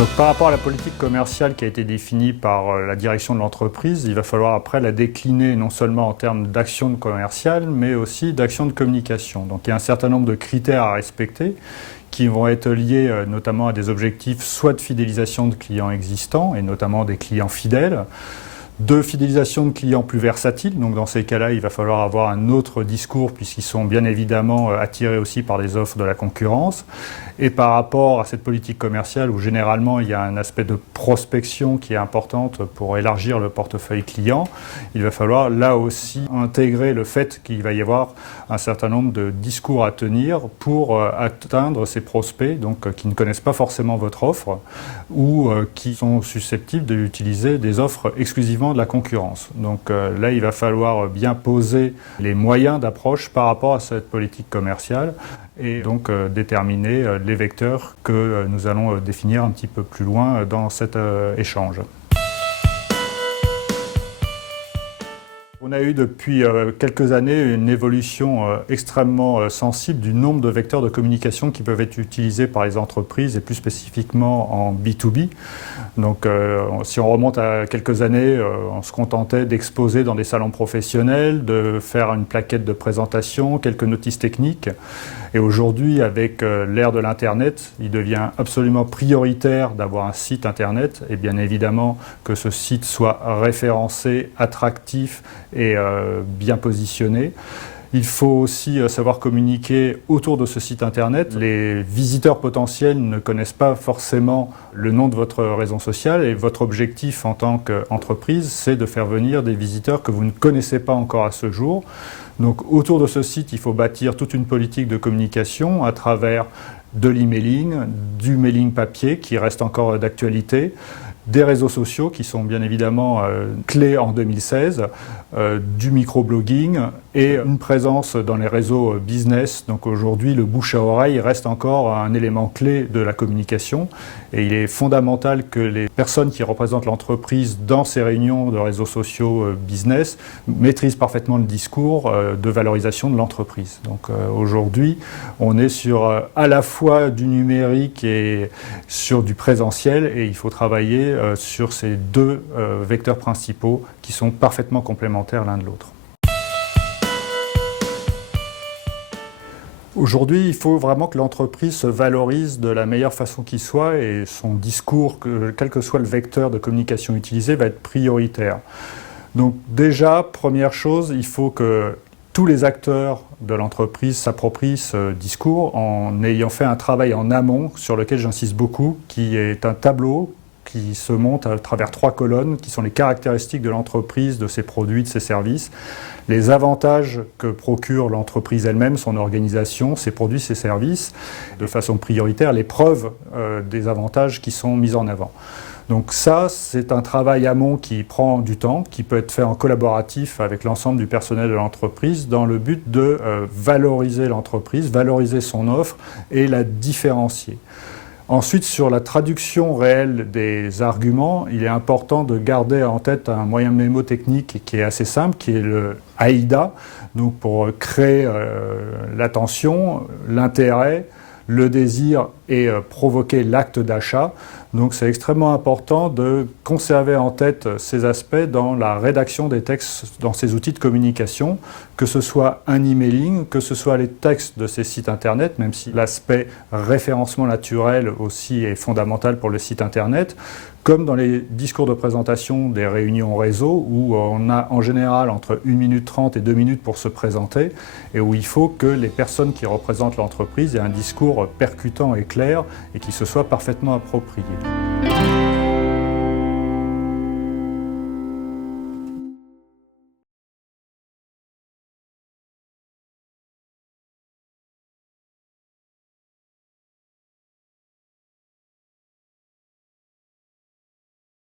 Donc, par rapport à la politique commerciale qui a été définie par la direction de l'entreprise, il va falloir après la décliner non seulement en termes d'action commerciale, mais aussi d'action de communication. Donc il y a un certain nombre de critères à respecter qui vont être liés notamment à des objectifs soit de fidélisation de clients existants, et notamment des clients fidèles, de fidélisation de clients plus versatiles. Donc dans ces cas-là, il va falloir avoir un autre discours puisqu'ils sont bien évidemment attirés aussi par les offres de la concurrence. Et par rapport à cette politique commerciale où généralement il y a un aspect de prospection qui est importante pour élargir le portefeuille client, il va falloir là aussi intégrer le fait qu'il va y avoir un certain nombre de discours à tenir pour atteindre ces prospects donc, qui ne connaissent pas forcément votre offre ou qui sont susceptibles d'utiliser des offres exclusivement de la concurrence. Donc là, il va falloir bien poser les moyens d'approche par rapport à cette politique commerciale et donc déterminer les vecteurs que nous allons définir un petit peu plus loin dans cet échange. On a eu depuis quelques années une évolution extrêmement sensible du nombre de vecteurs de communication qui peuvent être utilisés par les entreprises et plus spécifiquement en B2B. Donc si on remonte à quelques années, on se contentait d'exposer dans des salons professionnels, de faire une plaquette de présentation, quelques notices techniques. Et aujourd'hui, avec l'ère de l'Internet, il devient absolument prioritaire d'avoir un site Internet et bien évidemment que ce site soit référencé, attractif et bien positionné. Il faut aussi savoir communiquer autour de ce site Internet. Les visiteurs potentiels ne connaissent pas forcément le nom de votre réseau social et votre objectif en tant qu'entreprise, c'est de faire venir des visiteurs que vous ne connaissez pas encore à ce jour. Donc autour de ce site, il faut bâtir toute une politique de communication à travers de l'emailing, du mailing papier qui reste encore d'actualité, des réseaux sociaux qui sont bien évidemment clés en 2016, du microblogging et une présence dans les réseaux business. Donc aujourd'hui, le bouche à oreille reste encore un élément clé de la communication et il est fondamental que les personnes qui représentent l'entreprise dans ces réunions de réseaux sociaux business maîtrisent parfaitement le discours de valorisation de l'entreprise. Donc aujourd'hui, on est sur à la fois du numérique et sur du présentiel et il faut travailler sur ces deux vecteurs principaux qui sont parfaitement complémentaires l'un de l'autre. Aujourd'hui, il faut vraiment que l'entreprise se valorise de la meilleure façon qui soit et son discours, quel que soit le vecteur de communication utilisé, va être prioritaire. Donc déjà, première chose, il faut que tous les acteurs de l'entreprise s'approprient ce discours en ayant fait un travail en amont sur lequel j'insiste beaucoup, qui est un tableau qui se monte à travers 3 colonnes, qui sont les caractéristiques de l'entreprise, de ses produits, de ses services, les avantages que procure l'entreprise elle-même, son organisation, ses produits, ses services, de façon prioritaire, les preuves des avantages qui sont mis en avant. Donc ça, c'est un travail amont qui prend du temps, qui peut être fait en collaboratif avec l'ensemble du personnel de l'entreprise dans le but de valoriser l'entreprise, valoriser son offre et la différencier. Ensuite, sur la traduction réelle des arguments, il est important de garder en tête un moyen mémotechnique qui est assez simple, qui est le AIDA, donc pour créer l'attention, l'intérêt, le désir et provoquer l'acte d'achat. Donc c'est extrêmement important de conserver en tête ces aspects dans la rédaction des textes dans ces outils de communication, que ce soit un emailing, que ce soit les textes de ces sites internet, même si l'aspect référencement naturel aussi est fondamental pour le site internet, comme dans les discours de présentation des réunions réseau où on a en général entre 1 minute 30 et 2 minutes pour se présenter et où il faut que les personnes qui représentent l'entreprise aient un discours percutant et clair et qui se soit parfaitement approprié.